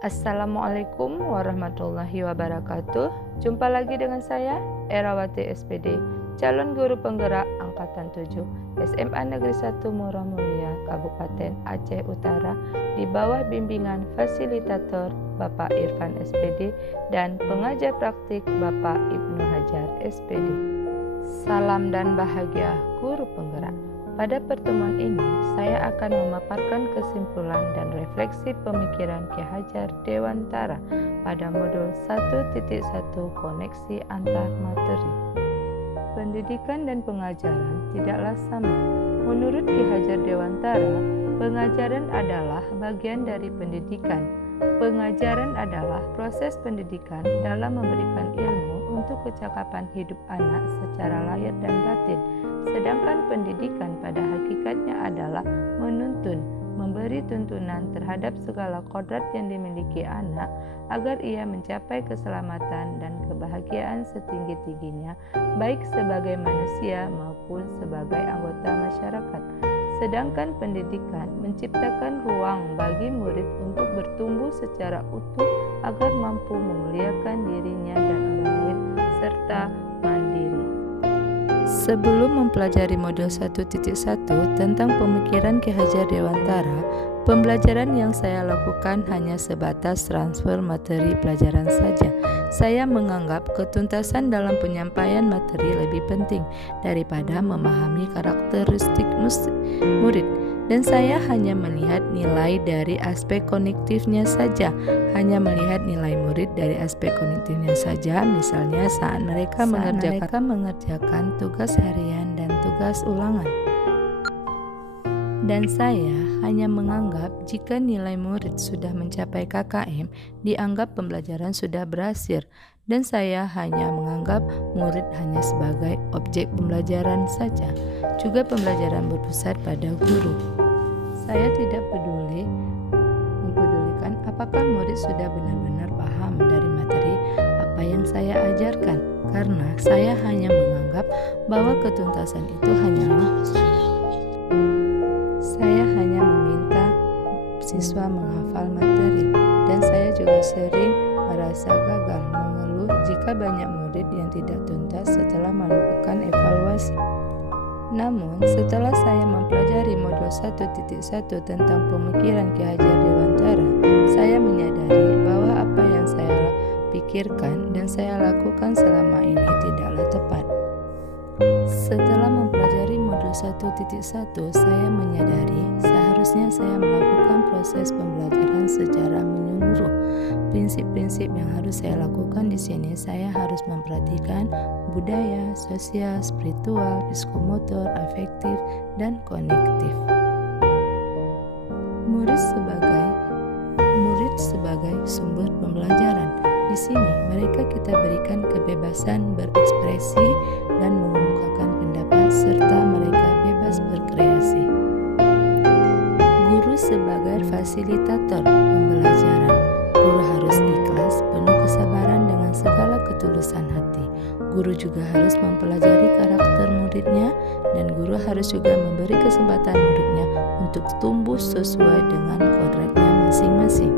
Assalamualaikum warahmatullahi wabarakatuh. Jumpa lagi dengan saya, Erawati SPD, calon guru penggerak Angkatan 7, SMA Negeri 1 Murah Mulia, Kabupaten Aceh Utara, di bawah bimbingan fasilitator Bapak Irfan SPD dan pengajar praktik Bapak Ibnu Hajar SPD. Salam dan bahagia guru penggerak. Pada pertemuan ini, saya akan memaparkan kesimpulan dan refleksi pemikiran Ki Hajar Dewantara pada modul 1.1 koneksi antar materi. Pendidikan dan pengajaran tidaklah sama. Menurut Ki Hajar Dewantara, pengajaran adalah bagian dari pendidikan. Pengajaran adalah proses pendidikan dalam memberikan ilmu untuk kecakapan hidup anak secara lahir dan batin. Sedangkan pendidikan pada hakikatnya adalah menuntun, memberi tuntunan terhadap segala kodrat yang dimiliki anak agar ia mencapai keselamatan dan kebahagiaan setinggi-tingginya, baik sebagai manusia maupun sebagai anggota masyarakat. Sedangkan pendidikan menciptakan ruang bagi murid untuk bertumbuh secara utuh agar mampu memuliakan dirinya dan orang lain serta mandiri. Sebelum mempelajari modul 1.1 tentang pemikiran Ki Hajar Dewantara, pembelajaran yang saya lakukan hanya sebatas transfer materi pelajaran saja. Saya menganggap ketuntasan dalam penyampaian materi lebih penting daripada memahami karakteristik murid, dan saya hanya melihat nilai dari aspek kognitifnya saja. Hanya melihat nilai murid dari aspek kognitifnya saja, misalnya saat mereka mengerjakan tugas harian dan tugas ulangan. Dan saya hanya menganggap jika nilai murid sudah mencapai KKM, dianggap pembelajaran sudah berhasil, dan saya hanya menganggap murid hanya sebagai objek pembelajaran saja. Juga pembelajaran berpusat pada guru. Saya tidak mempedulikan apakah murid sudah benar-benar paham dari materi apa yang saya ajarkan, karena saya hanya menganggap bahwa ketuntasan itu hanyalah saya hanya meminta siswa menghafal materi, dan saya juga sering merasa gagal mengeluh jika banyak murid yang tidak tuntas setelah melakukan evaluasi. Namun, setelah saya mempelajari modul 1.1 tentang pemikiran Ki Hajar Dewantara, saya menyadari bahwa apa yang saya pikirkan dan saya lakukan selama ini tidaklah tepat. Setelah mempelajari modul 1.1, saya menyadari seharusnya saya melakukan proses pembelajaran secara menyeluruh. Prinsip-prinsip yang harus saya lakukan di sini, saya harus memperhatikan budaya, sosial, spiritual, psikomotor, afektif, dan konektif. Murid sebagai sumber pembelajaran. Di sini mereka kita berikan kebebasan berekspresi dan mengemukakan pendapat serta mereka bebas berkreasi. Guru sebagai fasilitator pembelajaran. Guru harus ikhlas, penuh kesabaran dengan segala ketulusan hati. Guru juga harus mempelajari karakter muridnya, dan guru harus juga memberi kesempatan muridnya untuk tumbuh sesuai dengan kodratnya masing-masing.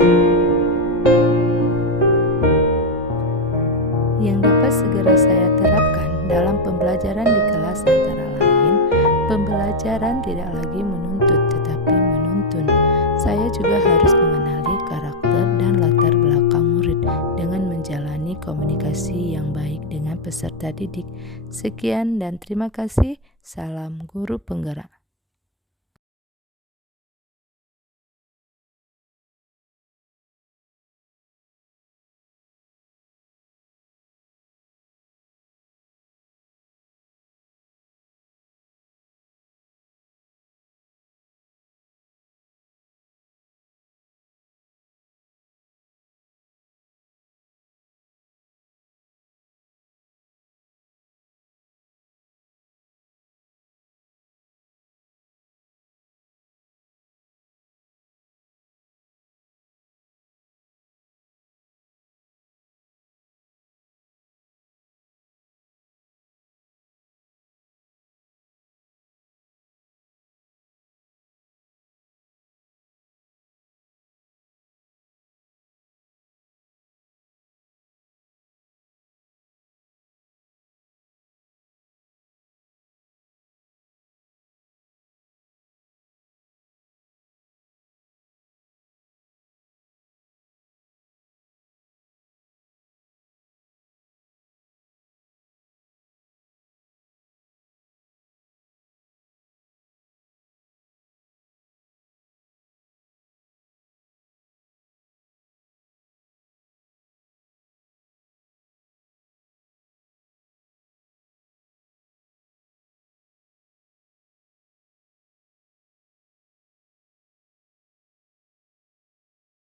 Yang dapat segera saya terapkan dalam pembelajaran di kelas antara lain, pembelajaran tidak lagi menuntut tetapi menuntun. Saya juga harus mengenali karakter dan latar belakang murid dengan menjalani komunikasi yang baik dengan peserta didik. Sekian dan terima kasih. Salam guru penggerak.